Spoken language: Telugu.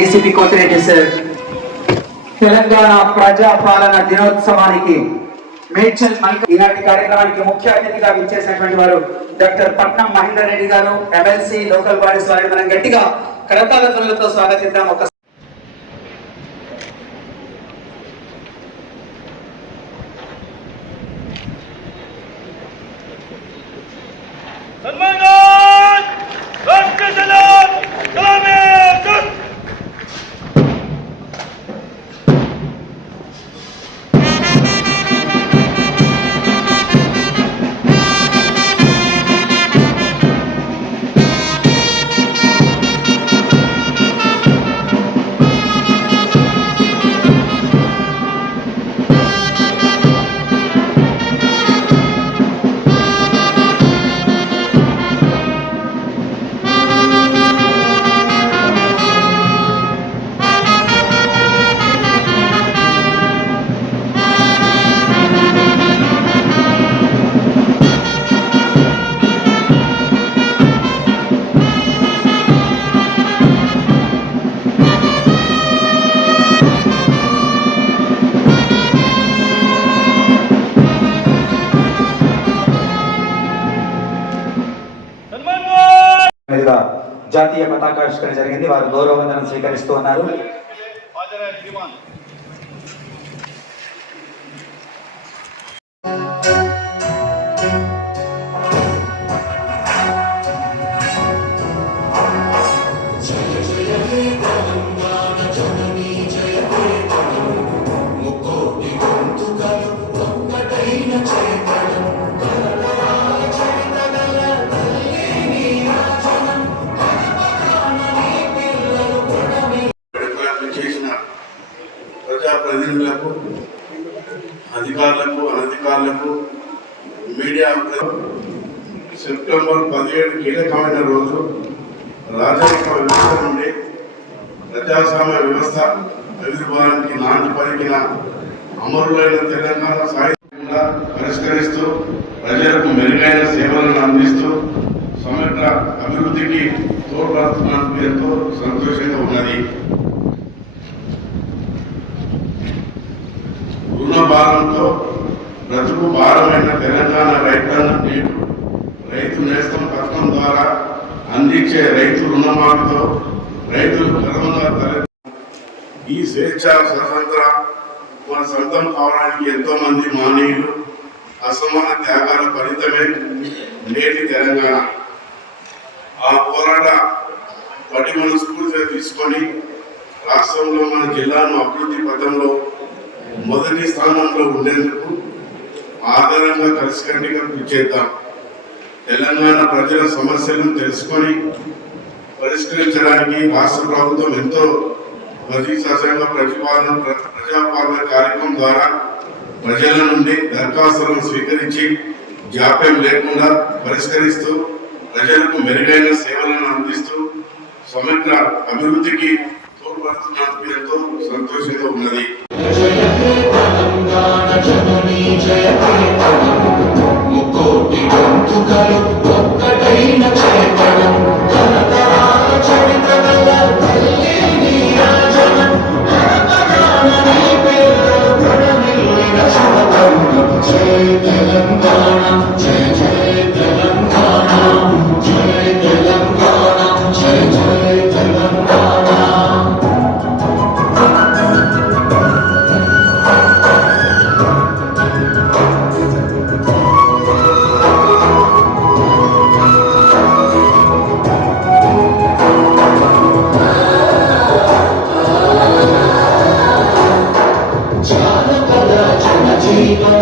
ఏసీపీ కోతిరెడ్డి సార్ తెలంగాణ ప్రజా పాలన దినోత్సవానికి మేడ్చల్ ఈనాటి కార్యక్రమానికి ముఖ్య అతిథిగా విచ్చేసినటువంటి వారు డాక్టర్ పట్నం మహేందర్ రెడ్డి గారు, ఎమ్మెల్సీ లోకల్ బాడీస్ వారిని మనం గట్టిగా కరతాళ ధ్వనులతో స్వాగతిద్దాం. ఒక జాతీయ పతాకావిష్కరణ జరిగింది. వారు గౌరవ వందనం స్వీకరిస్తూ ఉన్నారు. ప్రజలకు, అధికారులకు, అనధికారులకు, మీడియా సెప్టెంబర్ 17 కీలకమైన రోజు. రాజరిక వ్యవస్థ నుండి ప్రజాస్వామ్య వ్యవస్థ ఆవిర్భావానికి నాంది పలికిన అమరులైన తెలంగాణ సాహిత్యంగా పరిష్కరిస్తూ ప్రజలకు మెరుగైన సేవలను అందిస్తూ సమగ్ర అభివృద్ధికి తోడ్పడుతున్నందుకు ఎంతో సంతోషంగా ఉన్నది. రుణ భారంతో బ్రతుకు భారమైన తెలంగాణ రైతాంగం నేడు రైతు నేస్తం పథకం ద్వారా అందించే రైతు రుణమాఫీతో రైతులు గర్వంగా ఈ స్వేచ్ఛ స్వతంత్ర మన సొంతం కావడానికి ఎంతో మంది మానవులు అసమాన త్యాగాల ఫలితమే నేటి తెలంగాణ. ఆ పోరాట పటిమను స్ఫూర్తిగా తీసుకొని రాష్ట్రంలో మన జిల్లాను అభివృద్ధి పథంలో మొదటి స్థానంలో ఉండేందుకు ఆధారంగా కలిసికట్టుగా కృషి చేద్దాం. తెలంగాణ ప్రజల సమస్యలను తెలుసుకొని పరిష్కరించడానికి రాష్ట్ర ప్రభుత్వం ఎంతో ప్రతిష్టాత్మకంగా ప్రజాపాలన కార్యక్రమం ద్వారా ప్రజల నుండి దరఖాస్తులను స్వీకరించి జాప్యం లేకుండా పరిష్కరిస్తూ ప్రజలకు మెరుగైన సేవలను అందిస్తూ సమగ్ర అభివృద్ధికి తోడ్పడుతున్నందుకు ఎంతో సంతోషంగా ఉన్నది. ముక్కోటి గొంతుకలు ఒక్కటైన చేతనం తరతరాల చరిత్రల తల్లి నీరాజనం తరతరాలని పిల్లలు ప్రణమిల్లిన శుభకం. జై తెలంగాణ, జై జై తెలంగాణ, జై తెలంగాణ, జై జై తెలంగాణ. జానపద జనజీవన